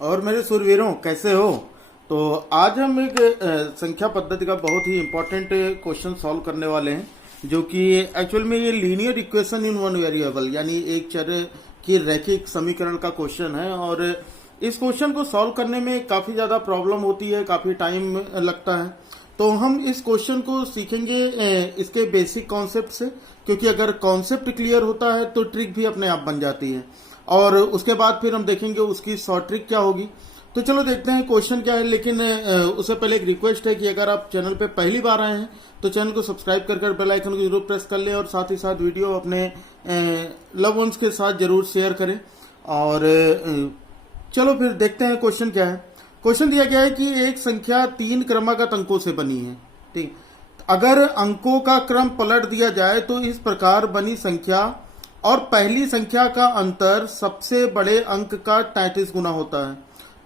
और मेरे सुरवीरों कैसे हो। तो आज हम एक संख्या पद्धति का बहुत ही इम्पोर्टेंट क्वेश्चन सॉल्व करने वाले हैं, जो कि एक्चुअल में ये linear equation in one variable यानी एक चर की रैखिक समीकरण का क्वेश्चन है। और इस क्वेश्चन को सॉल्व करने में काफ़ी ज़्यादा प्रॉब्लम होती है, काफ़ी टाइम लगता है। तो हम इस क्वेश्चन को सीखेंगे इसके बेसिक कॉन्सेप्ट से, क्योंकि अगर कॉन्सेप्ट क्लियर होता है तो ट्रिक भी अपने आप बन जाती है। और उसके बाद फिर हम देखेंगे उसकी शॉर्ट ट्रिक क्या होगी। तो चलो देखते हैं क्वेश्चन क्या है। लेकिन उससे पहले एक रिक्वेस्ट है कि अगर आप चैनल पे पहली बार आए हैं तो चैनल को सब्सक्राइब कर बेल आइकन को जरूर प्रेस कर लें, और साथ ही साथ वीडियो अपने लव वंस के साथ जरूर शेयर करें। और चलो फिर देखते हैं क्वेश्चन क्या है। क्वेश्चन दिया गया है कि एक संख्या 3 क्रमागत अंकों से बनी है। ठीक, अगर अंकों का क्रम पलट दिया जाए तो इस प्रकार बनी संख्या और पहली संख्या का अंतर सबसे बड़े अंक का 33 गुना होता है,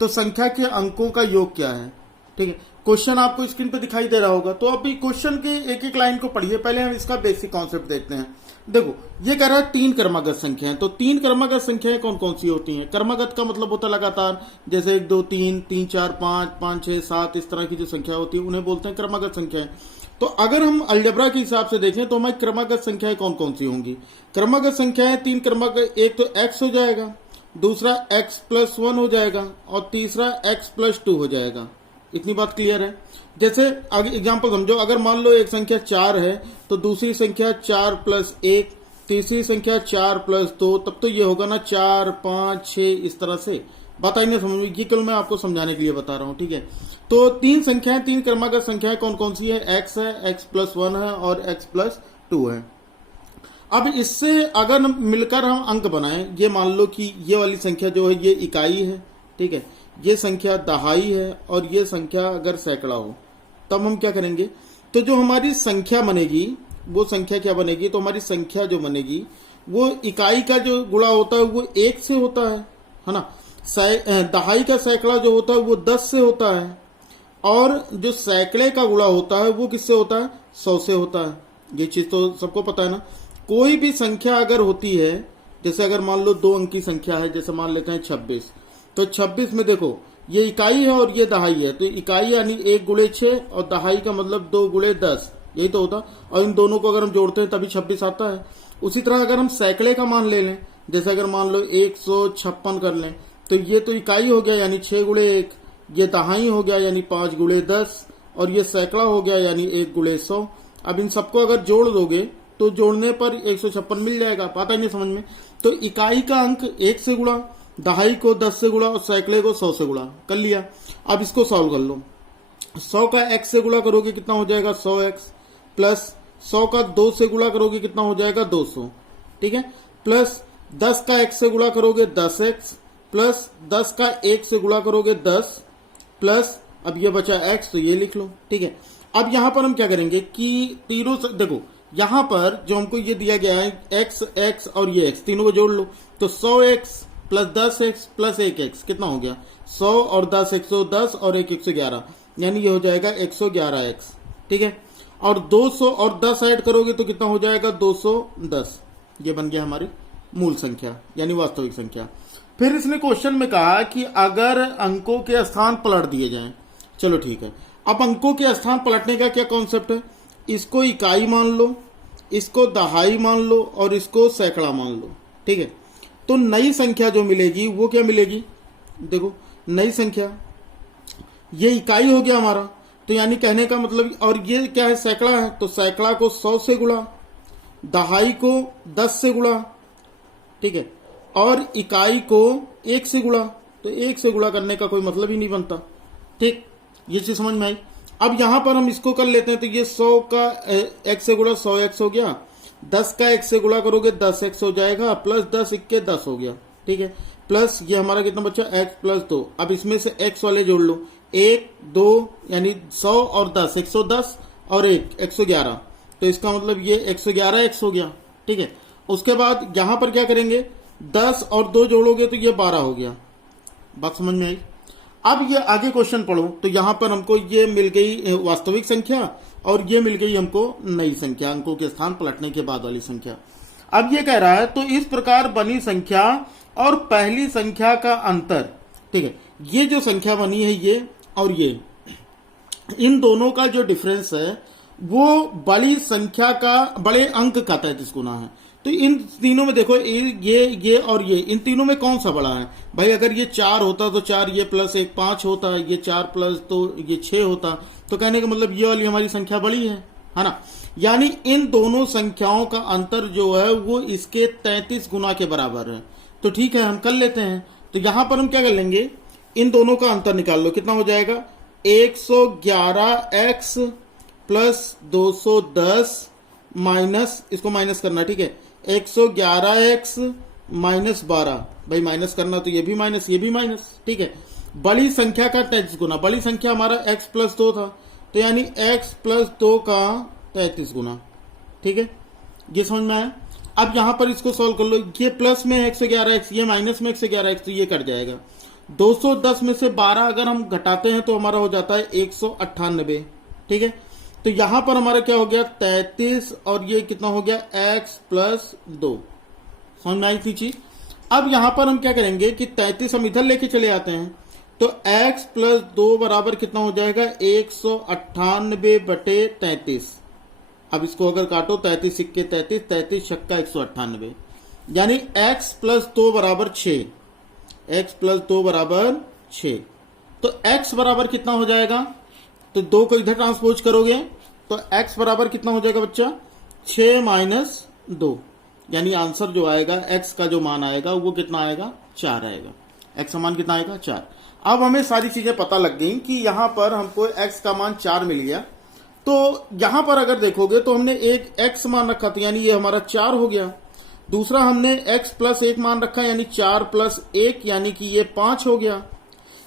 तो संख्या के अंकों का योग क्या है। ठीक है, क्वेश्चन आपको स्क्रीन पर दिखाई दे रहा होगा। तो अभी क्वेश्चन के एक एक लाइन को पढ़िए, पहले हम इसका बेसिक कॉन्सेप्ट देखते हैं। देखो, ये कह रहा है 3 क्रमागत संख्याएं। तो 3 क्रमागत संख्याएं कौन कौन सी होती हैं? क्रमागत का मतलब होता है लगातार, जैसे 1 2 3 3 4 5 5 6 7 इस तरह की जो संख्या होती है उन्हें बोलते हैं क्रमागत संख्याएं। तो अगर हम अलजेब्रा के हिसाब से देखें तो हमारी क्रमागत संख्याएं कौन कौन सी होंगी? क्रमागत संख्याएं 3 क्रमागत, एक तो x हो जाएगा, दूसरा x+1 हो जाएगा, और तीसरा x+2 हो जाएगा। इतनी बात क्लियर है। जैसे एग्जांपल समझो, अगर मान लो एक संख्या 4 है तो दूसरी संख्या 4+1, तीसरी संख्या 4+2, तब तो ये होगा ना 4 5 6 इस तरह से। बात आई ना समझ में? ये केवल मैं आपको समझाने के लिए बता रहा हूँ। ठीक है, तो 3 संख्याएं, 3 क्रमागत संख्याएं कौन कौन सी है? x है, x+1 है और x+2 है। अब इससे अगर मिलकर हम अंक बनाएं, ये मान लो कि ये वाली संख्या जो है ये इकाई है, ठीक है, ये संख्या दहाई है, और ये संख्या अगर सैकड़ा हो, तब हम क्या करेंगे? तो जो हमारी संख्या बनेगी वो संख्या क्या बनेगी? तो हमारी संख्या जो बनेगी वो इकाई का जो गुणा होता है वो 1 से होता है ना। दहाई का सैकड़ा जो होता है वो 10 से होता है, और जो सैकड़े का गुणा होता है वो किससे होता है? 100 से होता है। ये चीज तो सबको पता है ना। कोई भी संख्या अगर होती है, जैसे अगर मान लो 2 अंक की संख्या है, जैसे मान लेते हैं 26, तो 26 में देखो ये इकाई है और ये दहाई है। तो इकाई यानी 1 गुणे 6 और दहाई का मतलब 2 गुणे 10, यही तो होता। और इन दोनों को अगर हम जोड़ते हैं तभी 26 आता है। उसी तरह अगर हम सैकड़े का मान ले लें, जैसे अगर मान लो 156 कर लें, तो ये तो इकाई हो गया यानी 6 गुणे 1, ये दहाई हो गया यानी 5 गुणे 10, और ये सैकड़ा हो गया यानी 1 गुणे 100। अब इन सबको अगर जोड़ दोगे तो जोड़ने पर 156 मिल जाएगा। पता ही नहीं समझ में? तो इकाई का अंक 1 से गुणा, दहाई को 10 से गुणा और सैकड़े को 100 से गुणा कर लिया। अब इसको सॉल्व कर लो। 100 का x से गुणा करोगे कितना हो जाएगा? 100x, प्लस 100 का 2 से गुणा करोगे कितना हो जाएगा? 200, ठीक है, प्लस 10 का x से गुणा करोगे 10x, प्लस 10 का 1 से गुणा करोगे 10, प्लस अब ये बचा x, तो ये लिख लो। ठीक है, अब यहां पर हम क्या करेंगे कि तीनों से देखो, यहां पर जो हमको ये दिया गया है x x और ये x, तीनों को जोड़ लो। तो 100x plus 10x plus 1x कितना हो गया? 100 और 10 110 और 1 111, यानी ये हो जाएगा 111x। ठीक है, और 200 और 10 ऐड करोगे तो कितना हो जाएगा? 210। ये बन गया हमारी मूल संख्या यानी वास्तविक संख्या। फिर इसने क्वेश्चन में कहा कि अगर अंकों के स्थान पलट दिए जाएं। चलो ठीक है, अब अंकों के स्थान पलटने का क्या कॉन्सेप्ट है? इसको इकाई मान लो, इसको दहाई मान लो, और इसको सैकड़ा मान लो। ठीक है, तो नई संख्या जो मिलेगी वो क्या मिलेगी? देखो, नई संख्या ये इकाई हो गया हमारा, तो यानी कहने का मतलब, और ये क्या है? सैकड़ा है, तो सैकड़ा को 100 से गुणा, दहाई को 10 से गुणा, ठीक है, और इकाई को 1 से गुणा। तो 1 से गुणा करने का कोई मतलब ही नहीं बनता। ठीक, ये चीज समझ में आई। अब यहां पर हम इसको कर लेते हैं। तो ये 100 का x से गुणा 100x हो गया, 10 का x से गुणा करोगे 10x हो जाएगा, प्लस 10 इक्के 10 हो गया। ठीक है, प्लस ये हमारा कितना बचा? x+2। अब इसमें से x वाले जोड़ लो, 1 2 यानी 100 और 10 110 और 1 111, तो इसका मतलब ये 111x हो गया। ठीक है, उसके बाद यहां पर क्या करेंगे? 10 और 2 जोड़ोगे तो ये 12 हो गया। बात समझ में आई? अब ये आगे क्वेश्चन पढ़ो, तो यहां पर हमको ये मिल गई वास्तविक संख्या, और ये मिल गई हमको नई संख्या, अंकों के स्थान पलटने के बाद वाली संख्या। अब ये कह रहा है तो इस प्रकार बनी संख्या और पहली संख्या का अंतर, ठीक है, ये जो संख्या बनी है ये और ये, इन दोनों का जो डिफरेंस है वो बड़ी संख्या का, बड़े अंक का 33 गुना है। तो इन तीनों में देखो ये और ये, इन तीनों में कौन सा बड़ा है भाई? अगर ये 4 होता तो 4, ये प्लस 1 5 होता, ये 4 प्लस तो ये 6 होता। तो कहने का मतलब ये वाली हमारी संख्या बड़ी है ना। यानी इन दोनों संख्याओं का अंतर जो है वो इसके 33 गुना के बराबर है। तो ठीक है, हम कर लेते हैं। तो यहां पर हम क्या कर लेंगे, इन दोनों का अंतर निकाल लो, कितना हो जाएगा 111x प्लस 210 माइनस, इसको माइनस करना, ठीक है, 111x माइनस 12, भाई माइनस करना तो ये भी माइनस ये भी माइनस, ठीक है। बड़ी संख्या का 33 गुना, बड़ी संख्या हमारा x प्लस 2 था, तो यानी x प्लस 2 का 33 गुना, ठीक है। ये समझ में आया? अब यहां पर इसको सॉल्व कर लो, ये प्लस में 111x, ये माइनस में 111x, तो ये कट जाएगा। 210 में से 12 अगर हम घटाते हैं तो हमारा हो जाता है 198, ठीक है। तो यहां पर हमारा क्या हो गया 33, और ये कितना हो गया x प्लस 2। समझ में आई थी चीज? अब यहां पर हम क्या करेंगे कि 33 हम इधर लेके चले आते हैं, तो x प्लस 2 बराबर कितना हो जाएगा 198 बटे 33। अब इसको अगर काटो 33 सिक्के 33, 33 छक्का 198, यानी x प्लस 2 बराबर 6, x प्लस 2 बराबर 6। तो x बराबर कितना हो जाएगा, तो 2 को इधर ट्रांसपोज करोगे तो x बराबर कितना हो जाएगा बच्चा 6 माइनस 2, यानी आंसर जो आएगा x का जो मान आएगा वो कितना आएगा 4 आएगा। x का मान कितना आएगा 4। अब हमें सारी चीजें पता लग गई कि यहां पर हमको x का मान 4 मिल गया। तो यहां पर अगर देखोगे तो हमने एक x मान रखा था, यानी ये हमारा 4 हो गया। दूसरा हमने x प्लस 1 मान रखा, यानी 4 प्लस 1, यानी कि ये 5 हो गया।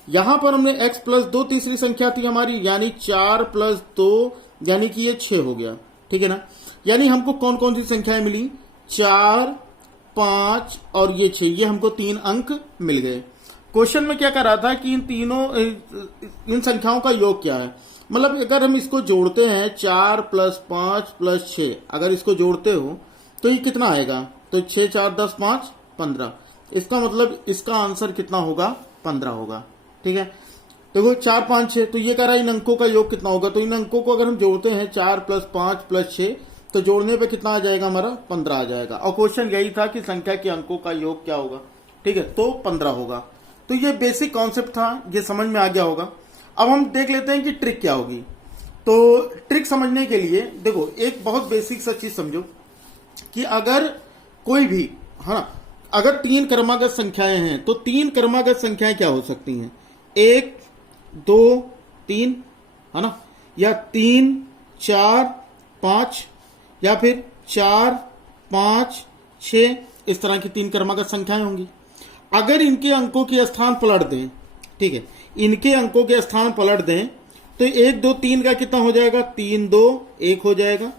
यहां पर हमने x प्लस 2 तीसरी संख्या थी हमारी, यानी 4 प्लस 2, यानी कि ये 6 हो गया, ठीक है ना। यानी हमको कौन कौन सी संख्याएं मिली, 4, 5 और ये 6, ये हमको 3 अंक मिल गए। क्वेश्चन में क्या कर रहा था कि इन संख्याओं का योग क्या है, मतलब अगर हम इसको जोड़ते हैं 4 प्लस 5 प्लस 6, अगर इसको जोड़ते हो तो ये कितना आएगा, तो 6 4 10 5 15, इसका मतलब इसका आंसर कितना होगा 15 होगा, ठीक है। देखो 4 5 6, तो ये कह रहा है इन अंकों का योग कितना होगा, तो इन अंकों को अगर हम जोड़ते हैं 4 प्लस 5 प्लस 6, तो जोड़ने पे कितना आ जाएगा हमारा 15 आ जाएगा। और क्वेश्चन यही था कि संख्या के अंकों का योग क्या होगा, ठीक है, तो 15 होगा। तो ये बेसिक कॉन्सेप्ट था, ये समझ में आ गया होगा। अब हम देख लेते हैं कि ट्रिक क्या होगी। तो ट्रिक समझने के लिए देखो एक बहुत बेसिक सा चीज समझो कि अगर कोई भी, हाँ, अगर 3 क्रमागत संख्याएं हैं तो 3 क्रमागत संख्याएं क्या हो सकती हैं, 1 2 3, है ना, या 3 4 5, या फिर 4 5 6, इस तरह की 3 क्रमागत संख्याएं होंगी। अगर इनके अंकों के स्थान पलट दें, ठीक है, इनके अंकों के स्थान पलट दें तो 1 2 3 का कितना हो जाएगा 3 2 1 हो जाएगा।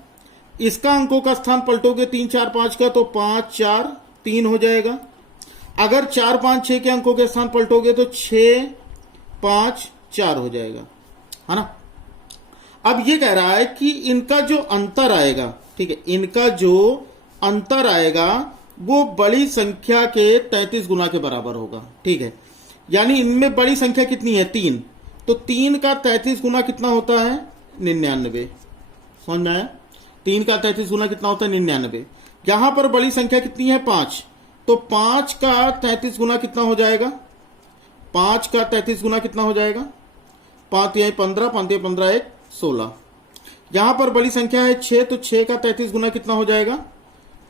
इसका अंकों का स्थान पलटोगे 3 4 5 का तो 5 4 3 हो जाएगा। अगर 4 5 6 के अंकों के स्थान पलटोगे तो 6 5 4 हो जाएगा, है ना। अब ये कह रहा है कि इनका जो अंतर आएगा, ठीक है, इनका जो अंतर आएगा वो बड़ी संख्या के 33 गुना के बराबर होगा, ठीक है। यानी इनमें बड़ी संख्या कितनी है 3, तो 3 का 33 गुना कितना होता है 99। समझ में आया? 3 का 33 गुना कितना होता है 99। यहां पर बड़ी संख्या कितनी है 5, तो 5 का 33 गुना कितना हो जाएगा, 5 का 33 गुना कितना हो जाएगा, 5 या 15, 5 या 15 1 16। यहां पर बड़ी संख्या है 6, तो 6 का 33 गुना कितना हो जाएगा,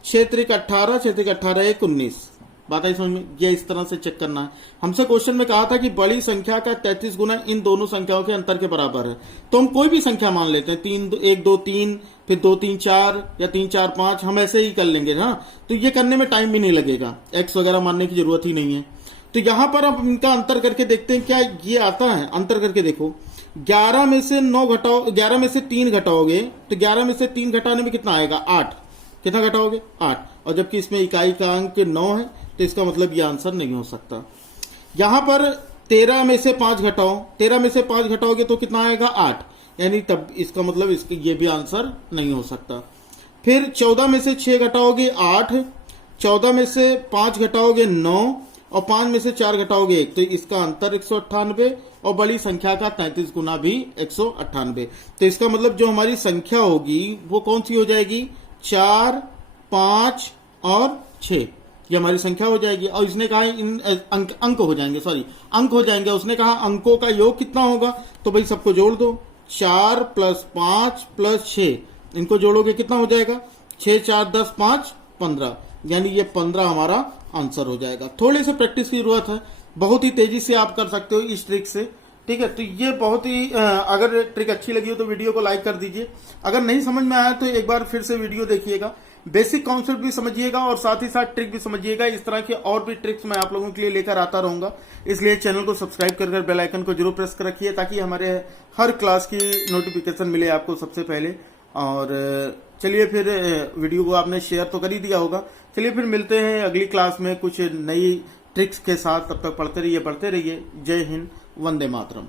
6 3 18, 6 3 18 1 19। बात आई समझ में? ये इस तरह से चेक करना है। हमसे क्वेश्चन में कहा था कि बड़ी संख्या का 33 गुना इन दोनों संख्याओं के अंतर के बराबर है, तो हम कोई भी संख्या मान लेते हैं, 3 1 2 3, फिर 2 3 4 या 3 4 5, हम ऐसे ही कर लेंगे ना। तो ये करने में टाइम भी नहीं लगेगा, एक्स वगैरह मानने की जरूरत ही नहीं है। तो यहां पर आप इनका अंतर करके देखते हैं क्या ये आता है। अंतर करके देखो, 11 में से 9 घटाओ, 11 में से 3 घटाओगे तो 11 में से 3 घटाने में कितना आएगा 8। कितना घटाओगे 8, और जबकि इसमें इकाई का अंक 9 है, तो इसका मतलब ये आंसर नहीं हो सकता। यहां पर 13 में से 5 घटाओ, 13 में से 5 घटाओगे तो कितना आएगा 8, यानी तब इसका मतलब इसके ये भी आंसर नहीं हो सकता। फिर 14 में से 6 घटाओगे 8, 14 में से 5 घटाओगे 9, और 5 में से 4 घटाओगे 1, तो इसका अंतर 198 और बड़ी संख्या का 33 गुना भी 198। तो इसका मतलब जो हमारी संख्या होगी वो कौन सी हो जाएगी, 4, 5 और 6, ये हमारी संख्या हो जाएगी। और इसने कहा इन अंक हो जाएंगे, सॉरी अंक हो जाएंगे। उसने कहा अंकों का योग कितना होगा, तो भाई सबको जोड़ दो, 4 + 5 + 6, इनको जोड़ोगे कितना हो जाएगा, 6, 4, 10, 5, 15, यानी ये 15 हमारा आंसर हो जाएगा। थोड़े से प्रैक्टिस की जरूरत है, बहुत ही तेजी से आप कर सकते हो इस ट्रिक से, ठीक है। तो ये बहुत ही अगर ट्रिक अच्छी लगी हो तो वीडियो को लाइक कर दीजिए। अगर नहीं समझ में आया तो एक बार फिर से वीडियो देखिएगा, बेसिक कॉन्सेप्ट भी समझिएगा और साथ ही साथ ट्रिक भी समझिएगा। इस तरह के और भी ट्रिक्स मैं आप लोगों के लिए लेकर आता रहूंगा, इसलिए चैनल को सब्सक्राइब कर बेल आइकन को जरूर प्रेस कर रखिए ताकि हमारे हर क्लास की नोटिफिकेशन मिले आपको सबसे पहले। और चलिए फिर वीडियो को आपने शेयर तो कर ही दिया होगा। चलिए फिर मिलते हैं अगली क्लास में कुछ नई ट्रिक्स के साथ, तब तक पढ़ते रहिए, बढ़ते रहिए। जय हिंद, वंदे मातरम।